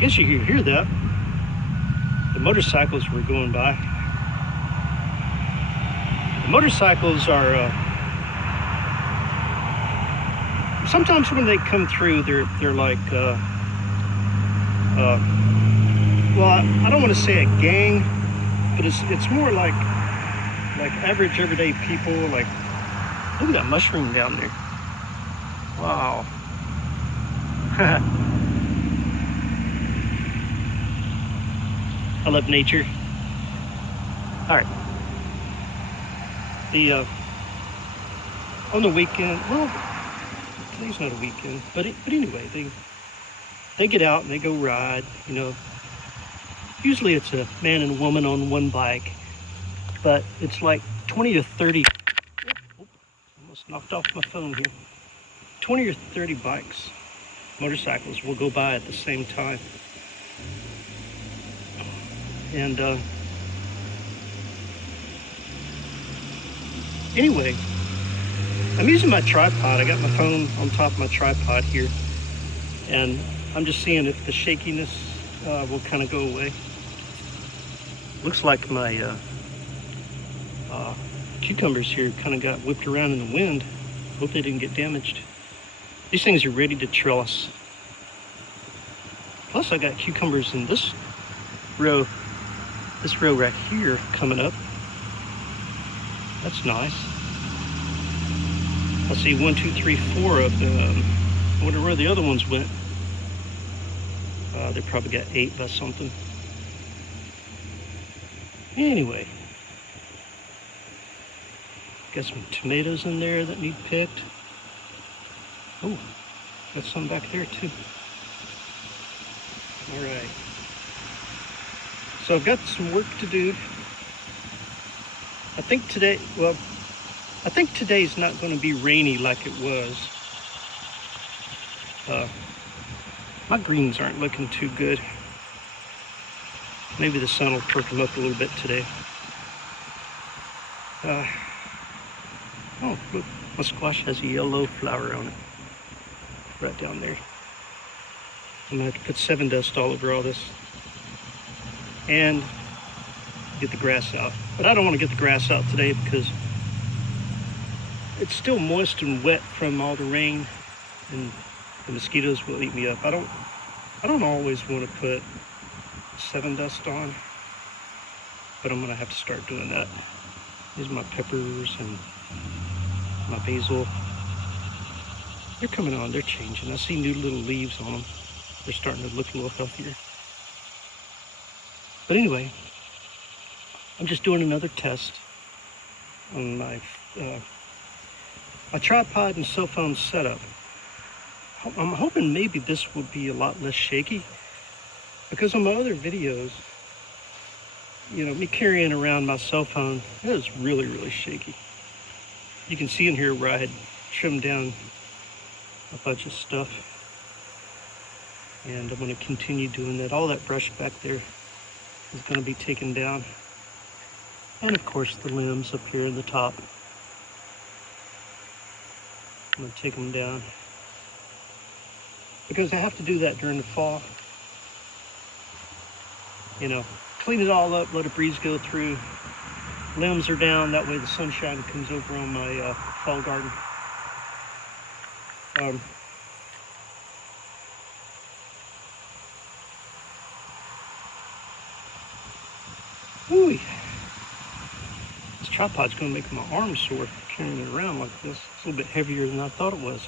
guess you could hear that. The motorcycles were going by. The motorcycles are, sometimes when they come through, they're like, well, I don't want to say a gang, but it's more like average everyday people. Like, look at that mushroom down there. Wow. I love nature. All right. On the weekend, well, today's not a weekend, but anyway, they get out and they go ride. You know, usually it's a man and a woman on one bike, but it's like 20 to 30. Almost knocked off my phone here. 20 or 30 bikes, motorcycles will go by at the same time. And anyway, I'm using my tripod. I got my phone on top of my tripod here, and I'm just seeing if the shakiness will kind of go away. Looks like my cucumbers here kind of got whipped around in the wind. Hope they didn't get damaged. These things are ready to trellis. Plus I got cucumbers in this row right here coming up. That's nice. I see 1, 2, 3, 4 of them. I wonder where the other ones went. They probably got ate by something. Anyway, got some tomatoes in there that need picked. Oh, got some back there too. All right. So I've got some work to do. I think today's not going to be rainy like it was. My greens aren't looking too good. Maybe the sun will perk them up a little bit today. Oh, look, my squash has a yellow flower on it. Right down there. I'm gonna have to put 7 dust all over all this. And get the grass out. But I don't want to get the grass out today because it's still moist and wet from all the rain, and the mosquitoes will eat me up. I don't always want to put 7 dust on, but I'm gonna have to start doing that. These are my peppers and my basil. They're coming on, they're changing. I see new little leaves on them. They're starting to look a little healthier. But anyway, I'm just doing another test on my tripod and cell phone setup. I'm hoping maybe this will be a lot less shaky, because on my other videos, you know, me carrying around my cell phone, it was really, really shaky. You can see in here where I had trimmed down a bunch of stuff, and I'm going to continue doing that. All that brush back there is going to be taken down, and of course the limbs up here in the top, I'm going to take them down, because I have to do that during the fall. You know, clean it all up, let a breeze go through. Limbs are down, that way the sunshine comes over on my fall garden. Ooh, this tripod's gonna make my arms sore carrying it around like this. It's a little bit heavier than I thought it was.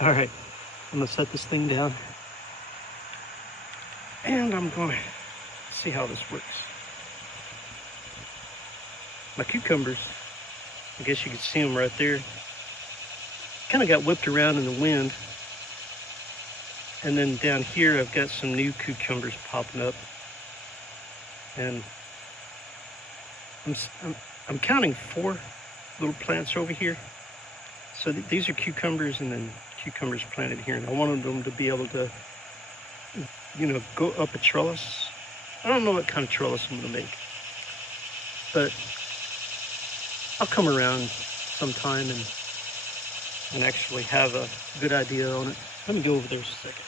All right, I'm gonna set this thing down, and I'm going to see how this works. My cucumbers, I guess you can see them right there, kind of got whipped around in the wind. And then down here, I've got some new cucumbers popping up. And I'm counting 4 little plants over here. So these are cucumbers, and then cucumbers planted here. And I wanted them to be able to, you know, go up a trellis. I don't know what kind of trellis I'm gonna make, but I'll come around sometime and actually have a good idea on it. Let me go over there a second.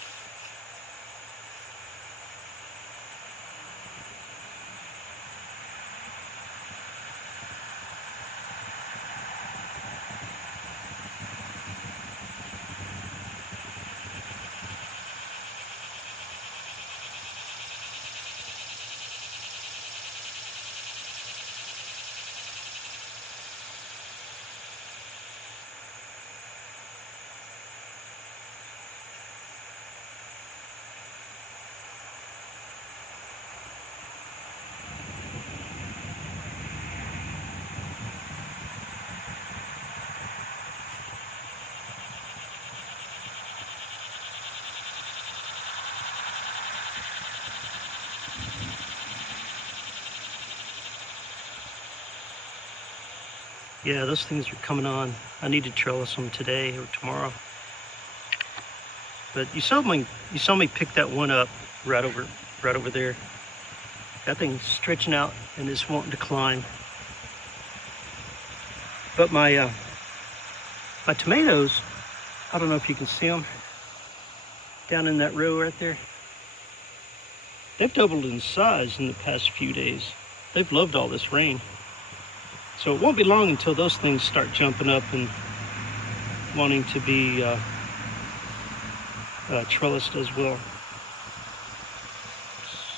Yeah, those things are coming on. I need to trellis them today or tomorrow. But you saw me pick that one up right over there. That thing's stretching out and is wanting to climb. But my tomatoes, I don't know if you can see them down in that row right there. They've doubled in size in the past few days. They've loved all this rain. So it won't be long until those things start jumping up and wanting to be trellised as well.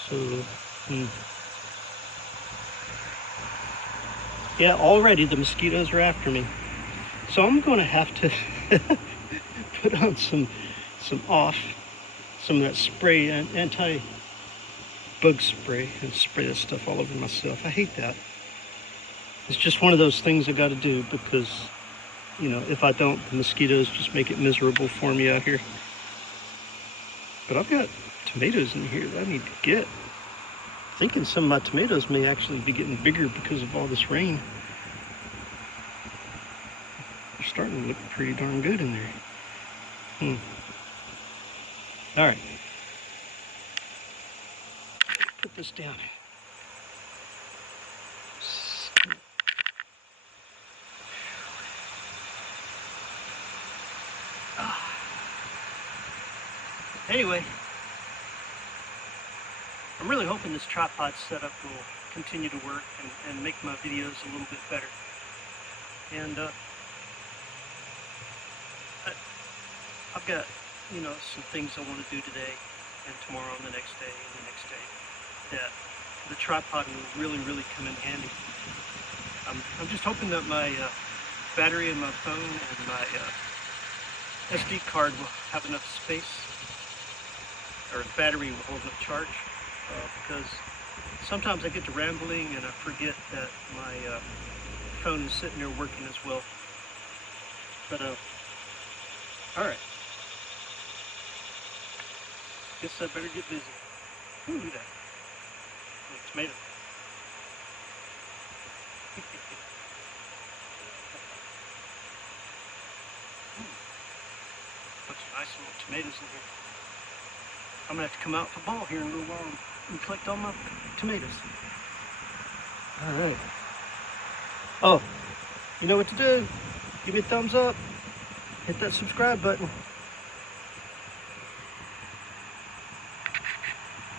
So, yeah, already the mosquitoes are after me. So I'm going to have to put on some of that spray, anti-bug spray, and spray that stuff all over myself. I hate that. It's just one of those things I got to do because, you know, if I don't, the mosquitoes just make it miserable for me out here. But I've got tomatoes in here that I need to get. I'm thinking some of my tomatoes may actually be getting bigger because of all this rain. They're starting to look pretty darn good in there. All right. Put this down. Anyway, I'm really hoping this tripod setup will continue to work and make my videos a little bit better. And I've got, you know, some things I want to do today and tomorrow and the next day and the next day that the tripod will really come in handy. I'm just hoping that my battery in my phone and my SD card will have enough space, or the battery will hold enough charge, because sometimes I get to rambling and I forget that my phone is sitting there working as well. But all right, guess I better get busy. Ooh, look at that. Oh, tomato. Bunch of nice little tomatoes in here. I'm gonna have to come out for ball here in a little while and collect all my tomatoes. All right. Oh, you know what to do. Give me a thumbs up. Hit that subscribe button.